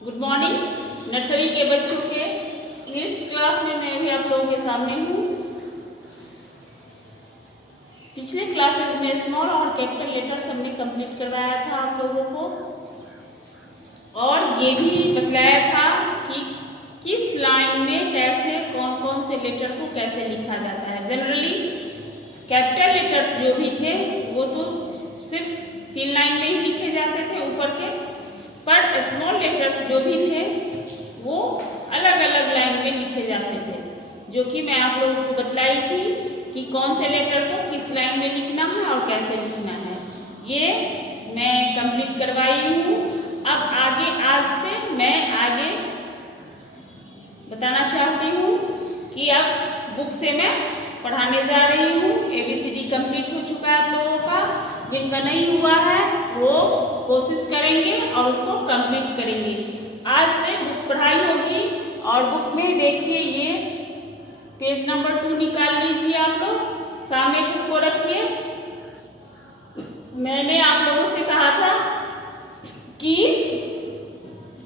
Good morning nursery के बच्चों के इंग्लिश क्लास में मैं भी आप लोगों के सामने हूँ। पिछले क्लासेस में स्मॉल और कैपिटल लेटर्स हमने कंप्लीट करवाया था आप लोगों को और ये भी बतलाया था कि किस लाइन में कैसे कौन कौन से लेटर को कैसे लिखा जाता है। जनरली कैपिटल लेटर्स जो भी थे वो तो सिर्फ 3 लाइन में ही लिखे जाते थे ऊपर के, पर स्मॉल लेटर्स जो भी थे वो अलग अलग लाइन में लिखे जाते थे, जो कि मैं आप लोगों को बतलाई थी कि कौन से लेटर को किस लाइन में लिखना है और कैसे लिखना है। ये मैं कंप्लीट करवाई हूँ। अब आगे आज से मैं आगे बताना चाहती हूँ कि अब बुक से मैं पढ़ाने जा रही हूँ। ABCD कंप्लीट हो चुका है आप लोगों का। जिनका नहीं हुआ है वो कोशिश करेंगे और उसको कंप्लीट करेंगे। आज से बुक पढ़ाई होगी और बुक में देखिए ये पेज नंबर 2 निकाल लीजिए। आप लोग सामने बुक को रखिए। मैंने आप लोगों से कहा था कि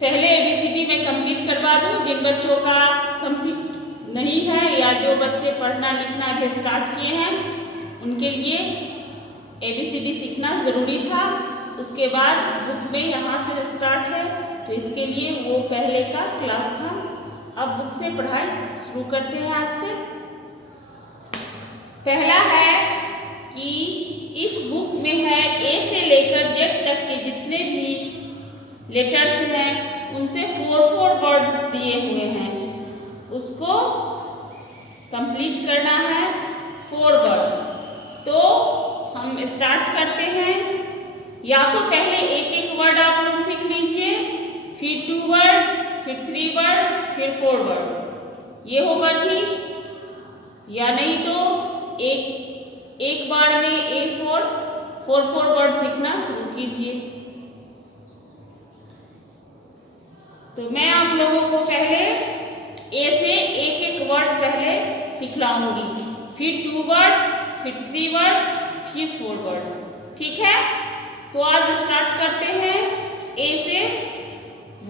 पहले ABCD में कंप्लीट करवा दूं। जिन बच्चों का कंप्लीट नहीं है या जो बच्चे पढ़ना लिखना भी स्टार्ट किए हैं उनके लिए ABCD सीखना ज़रूरी था। उसके बाद बुक में यहाँ से स्टार्ट है तो इसके लिए वो पहले का क्लास था। अब बुक से पढ़ाई शुरू करते हैं आज से। पहला है कि इस बुक में है A से लेकर Z तक के जितने भी लेटर्स हैं उनसे 4 वर्ड्स दिए हुए हैं, उसको कंप्लीट करना है 4 वर्ड। तो हम स्टार्ट करते हैं। या तो पहले एक वर्ड आप लोग सीख लीजिए, फिर 2 वर्ड, फिर 3 वर्ड, फिर 4 वर्ड। ये होगा ठीक, या नहीं तो एक बार में 4 वर्ड सीखना शुरू कीजिए। तो मैं आप लोगों को पहले A से एक वर्ड पहले सिखलाऊंगी, फिर 2 वर्ड्स, फिर 3 वर्ड्स, फिर 4 वर्ड्स। ठीक है, तो आज स्टार्ट करते हैं A से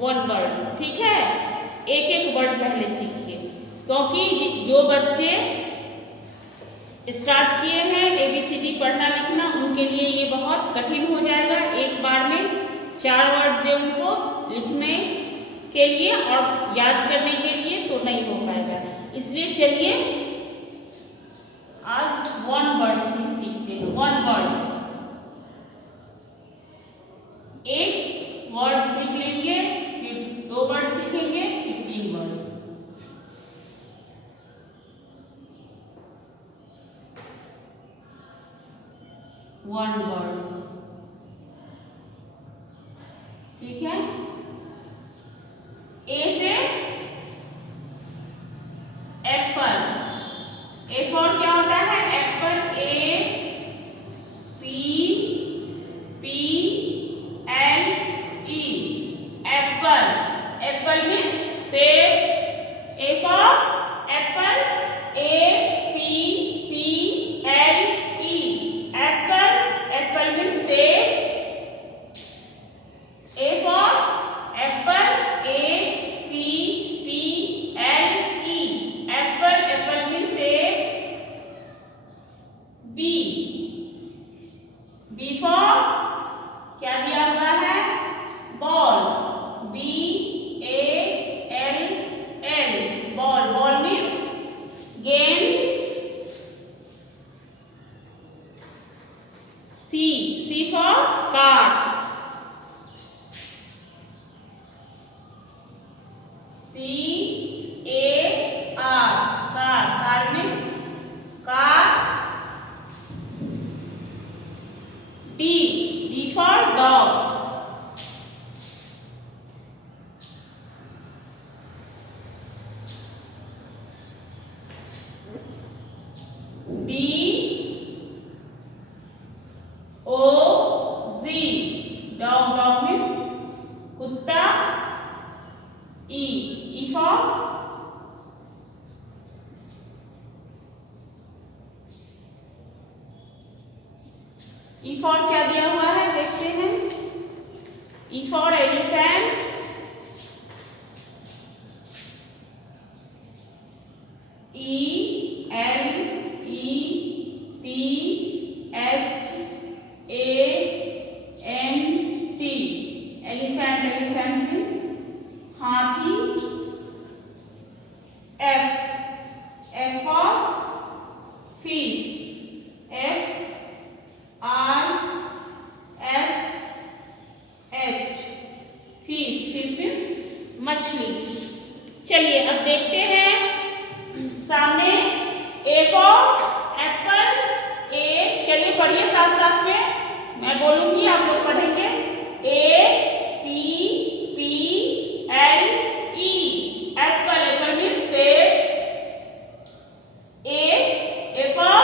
1 वर्ड। ठीक है, एक वर्ड पहले सीखिए, क्योंकि जो बच्चे स्टार्ट किए हैं ABCD पढ़ना लिखना उनके लिए ये बहुत कठिन हो जाएगा। एक बार में 4 वर्ड दे उनको लिखने के लिए और याद करने के लिए, तो नहीं हो पाएगा। इसलिए चलिए आज 1 वर्ड सीखते हैं। 1 वर्ड, एक वर्ड सीख लेंगे, फिर 2 वर्ड सीखेंगे, फिर 3 वर्ड। वन वर्ड, ठीक है। A से एप्पल। A फॉर क्या होता है? Apple. APPLE, Apple. Apple means सेब। A for Apple, APPLE, Apple. Apple means सेब। A for apple, APPLE, apple. Apple means सेब। B, B for क्या दिया हुआ है? Ball. BALL, ball. Ball means गेंद। C for car। CAR, car. Car means car. D for dog। DOG, dog. Dog means कुत्ता। E for क्या दिया हुआ है देखते हैं। E for elephant, elephant, elephant means हाथी। F, F for fish, F-I-S-H, fish, fish means मछली। चलिए अब देखते हैं सामने A for एप्पल, A, चलिए पढ़िए साथ साथ में, मैं बोलूंगी आप लोग पढ़ेंगे। A-P-P-L-E, एप्पल, एप्पल मीन्स सेब। A for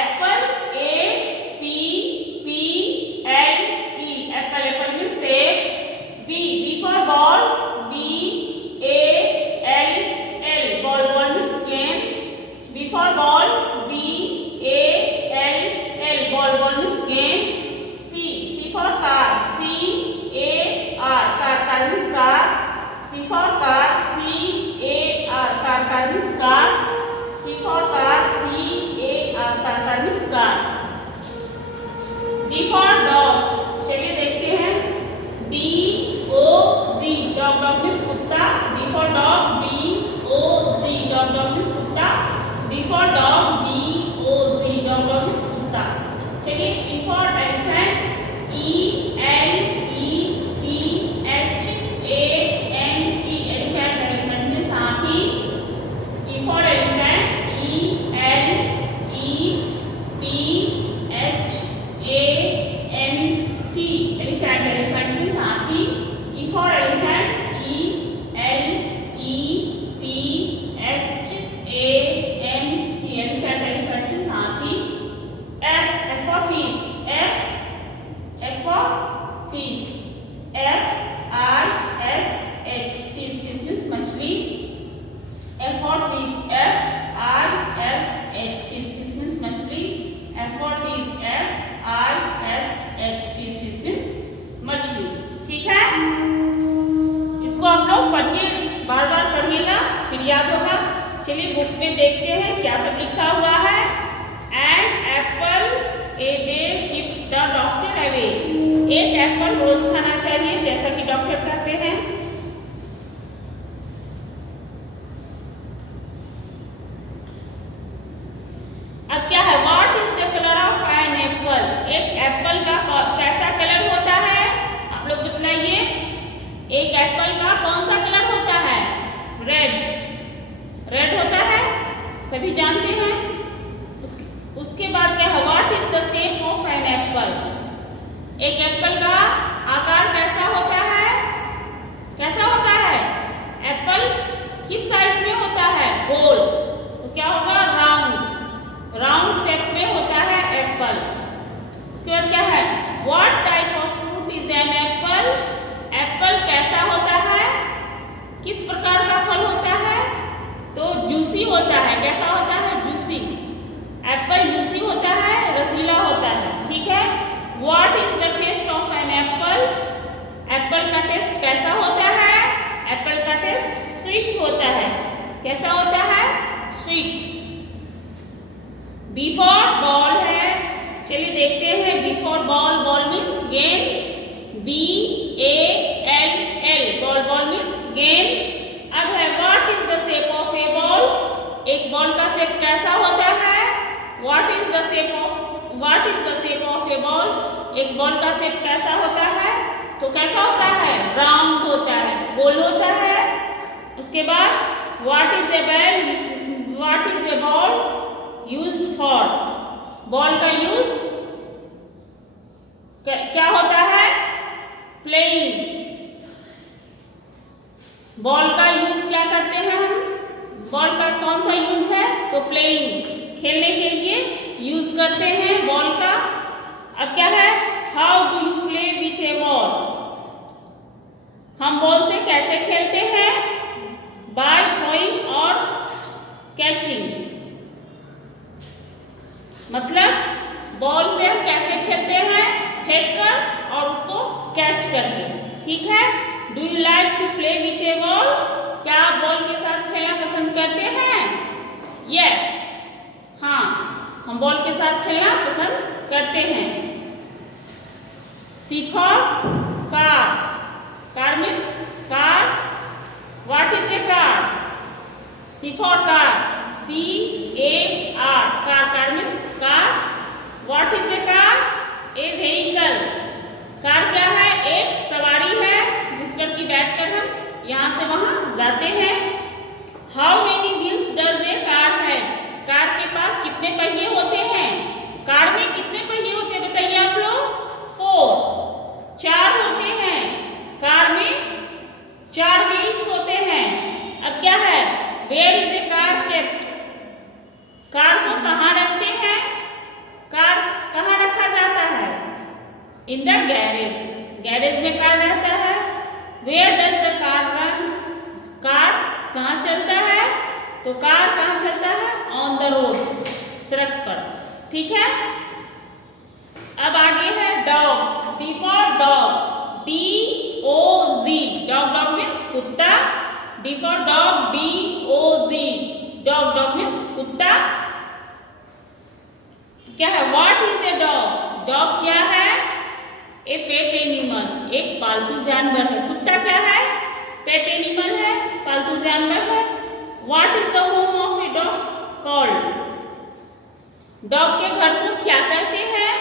apple, A-P-P-L-E, apple, apple means सेब। B for ball, B-A-L-L, ball, ball means game। B for ball, B-A-L-L, ball, ball means game। C for car, C-A-R, car means car। C for car, C-A-R, car means car। C for car, C-A-R, car means car। D for dog, चलिए देखते हैं। D-O-Z, dog, dog means कुत्ता। D for dog, D-O-Z, dog, dog means कुत्ता। D for dog, D-O-Z, dog, dog means कुत्ता। चलिए E for elephant, E-L-E-P-H-A-N-T, elephant, elephant means हाथी। E for elephant, E-L-E-P-H-A-N-T, elephant, elephant means हाथी। E for elephant, E-L-E-P-H-A-N-T, elephant, elephant means हाथी। F for fish, F for fish, F-I-S-H, fish, fish means मछली। F for fish, F-I-S-H, fish, fish means मछली। F for fish, F-I-S-H, fish, fish means मछली। ठीक है, इसको आप लोग पढ़िए, बार बार पढ़िएगा, फिर याद होगा। चलिए बुक में देखते हैं क्या सब लिखा हुआ है। An apple a day keeps the doctor away, एक एप्पल रोज खाना चाहिए जैसा कि डॉक्टर कहते हैं। अब क्या है, what is the colour of an apple, एक एप्पल का कैसा कलर होता है, आप लोग बतलाइए। एक एप्पल का कौन सा कलर होता है? रेड, रेड होता है, सभी जानते हैं। उसके बाद क्या है, what is the shape of an apple, एक एप्पल का आकार कैसा होता है? कैसा होता है? एप्पल किस साइज में होता है? गोल, तो क्या होगा? राउंड, राउंड शेप में होता है एप्पल। उसके बाद क्या है, what type of fruit is an apple, Apple कैसा होता है? किस प्रकार का फल होता है? तो जूसी होता है, कैसा होता है? जूसी, एप्पल जूसी होता है, रसीला होता है। ठीक है, what is the taste of an apple, apple का टेस्ट कैसा होता है? एप्पल का टेस्ट स्वीट होता है, कैसा होता है? स्वीट। बी फॉर बॉल है, चलिए देखते हैं। B for ball, ball means गेंद, B-A-L-L, बॉल, बॉल मीन्स गेंद। अब है what is the shape of a ball, एक बॉल का शेप कैसा होता है? What is the shape of a ball, एक बॉल का शेप कैसा होता है? तो कैसा होता है? राउंड होता है, गोल होता है। उसके बाद what is a ball used for, ball का यूज क्या होता है? प्लेइंग, बॉल का यूज क्या करते हैं हम? बॉल का कौन सा यूज है? तो प्लेइंग, खेलने के लिए यूज करते हैं बॉल का। अब क्या है, how do you play with a ball, हम बॉल से कैसे खेलते हैं? बाय थ्रोइंग और कैचिंग, मतलब बॉल से हम कैसे खेलते हैं? फेंक कर और उसको कैच करके। ठीक है, do you like to play with a ball, क्या आप बॉल के साथ खेलना पसंद करते हैं? यस, हाँ, हम बॉल के साथ खेलना पसंद करते हैं। C for car, car means car. What is a car? C for car. C-A-R. Car means car. What is a car? A vehicle. Car क्या है? एक सवारी है जिस पर कि बैठकर हम यहाँ से वहाँ जाते हैं. How many wheels does a car have? Car के पास कितने पहिए होते हैं? कार में कितने पहिए होते हैं बताइए आप लोग? 4. 4 होते हैं. कार में 4 व्हील्स होते हैं. अब क्या है? Where is a car kept? Car को कहाँ रखते हैं? कार कहाँ रखा जाता है? In the garage. गैरेज में कार रहता है. Where does the car run? Car कहाँ चलता है? तो कार कहाँ चलता है? On the road. सड़क पर. ठीक है. अब आगे है dog. D for dog. D-O-Z. Dog means कुत्ता. D for dog. D-O-Z. Dog means कुत्ता. क्या है? What is a dog? Dog क्या है? A pet animal. एक पालतू जानवर है. कुत्ता क्या है? Pet animal है, पालतू जानवर है. What is the home of a dog called? Dog के घर को क्या कहते हैं?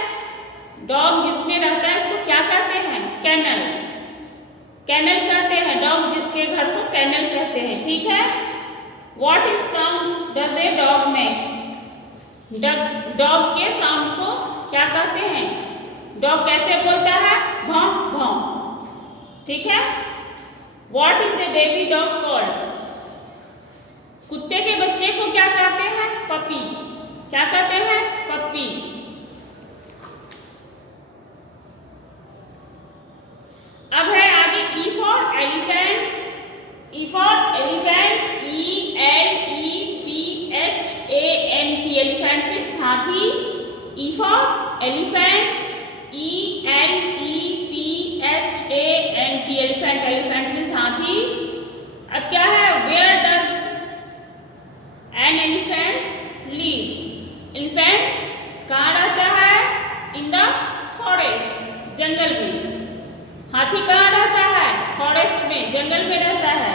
डॉग जिसमें रहता है उसको क्या कहते हैं? कैनल. कैनल कहते हैं. डॉग जिसके घर को कैनल कहते हैं. ठीक है. What is sound does a dog make? Dog के साउंड को क्या कहते हैं? डॉग कैसे बोलता है? भौं भौं. ठीक है. What is a baby dog called? कुत्ते के बच्चे को क्या कहते हैं? पपी. क्या कहते हैं? पपी. अब है आगे E for elephant. E for elephant. E-L-E-P-H-A-N-T. Elephant means हाथी. E for elephant. E-L-E-P-H-A-N-T. Elephant. Elephant means हाथी. अब क्या है? Where does an elephant live? Elephant कहाँ रहता है? In the forest. जंगल में. हाथी कहाँ रहता है? फॉरेस्ट में, जंगल में रहता है.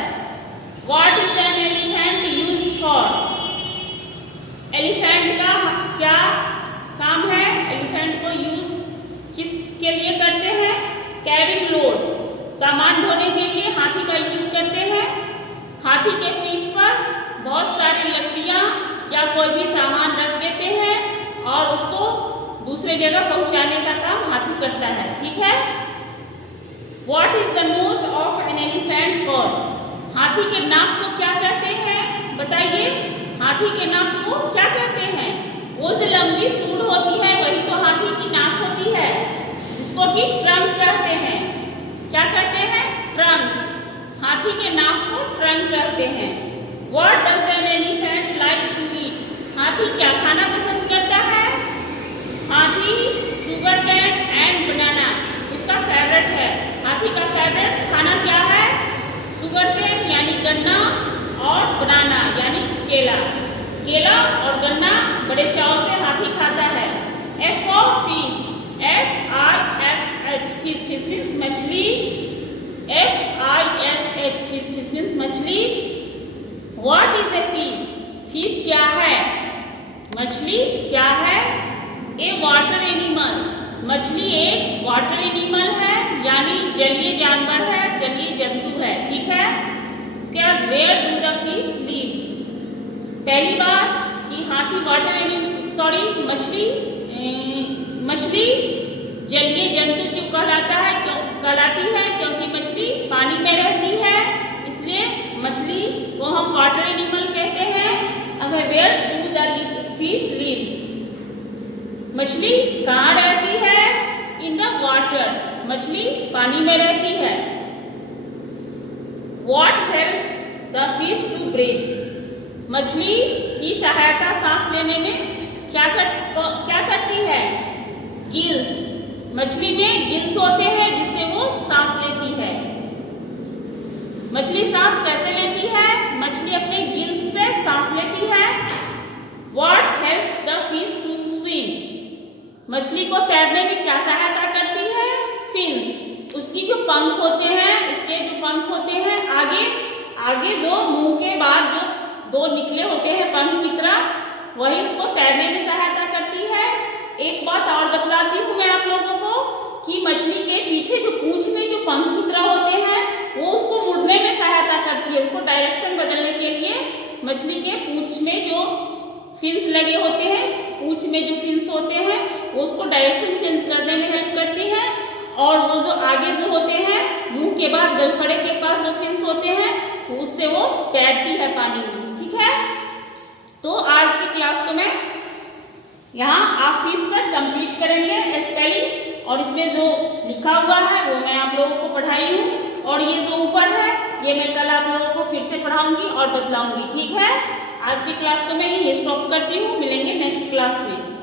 What is an elephant used for? Elephant का क्या काम है? एलिफेंट को यूज किसके लिए करते हैं? Carrying load. सामान ढोने के लिए हाथी का यूज करते हैं. हाथी के पीठ पर बहुत सारी लकड़ियाँ या कोई भी सामान रख देते हैं और उसको दूसरे जगह पहुँचाने का काम हाथी करता है. ठीक है. What is the nose of an elephant called? हाथी के नाक को क्या कहते हैं? बताइए. हाथी के नाक को क्या कहते हैं? वो जो लंबी सूंड होती है वही तो हाथी की नाक होती है, जिसको कि ट्रंक कहते हैं. क्या कहते हैं? ट्रंक. हाथी के नाक को ट्रंक कहते हैं. What does an elephant like to eat? हाथी क्या खाना पसंद करता है? हाथी शुगर कैन एंड बनाना इसका फेवरेट है. हाथी का फेवरेट खाना क्या है? शुगर केन यानी गन्ना और बनाना यानी केला. केला और गन्ना बड़े चाव से हाथी खाता है. F for fish. F-I-S-H. Fish. Fish means मछली. F-I-S-H. फिश. फिश मीन्स मछली. What is a fish? Fish क्या है? मछली क्या है? A water animal. मछली एक वाटर एनिमल है यानी जलीय जानवर है, जलीय जंतु है. ठीक है. इसके बाद where do the fish live? पहली बार कि हाथी वाटर मछली जलीय जंतु क्यों कहलाती है? क्योंकि मछली पानी में रहती है, इसलिए मछली को हम वाटर एनिमल कहते हैं. अब where do the fish live? मछली कहाँ रहती है? In the water. मछली पानी में रहती है. What helps the fish to breathe? मछली की सहायता सांस लेने में क्या करती है? गिल्स. मछली में गिल्स होते हैं जिससे वो सांस लेती है. मछली सांस कैसे लेती है? मछली अपने गिल्स से सांस लेती है. What helps the fish to swim? मछली को तैरने में क्या सहायता करती है? फिन्स. उसके इसकी जो पंख होते हैं, इसके जो पंख होते हैं आगे आगे जो मुंह के बाद जो दो निकले होते हैं पंख की तरह, वही उसको तैरने में सहायता करती है। एक बात और बतलाती हूँ मैं आप लोगों को कि मछली के पीछे जो पूंछ में जो पंख की तरह होते हैं वो उसको मुड़ने में सहायता करती है। उसको डायरेक्शन बदलने के लिए मछली के पूंछ में जो फिन्स लगे होते हैं, पूंछ में जो फिन्स होते हैं वो उसको डायरेक्शन चेंज करने में हेल्प करती है। और वो जो आगे जो होते हैं मुंह के बाद गलफड़े के पास जो फिन्स होते हैं उससे वो तैरती है पानी में। ठीक है, तो आज की क्लास को मैं यहाँ आप फीस तक कंप्लीट करेंगे स्पेलिंग, और इसमें जो लिखा हुआ है वो मैं आप लोगों को पढ़ाई हूँ, और ये जो ऊपर है ये मैं कल आप लोगों को फिर से पढ़ाऊंगी और बतलाऊंगी। ठीक है, आज की क्लास को मैं यही स्टॉप करती हूँ, मिलेंगे नेक्स्ट क्लास में।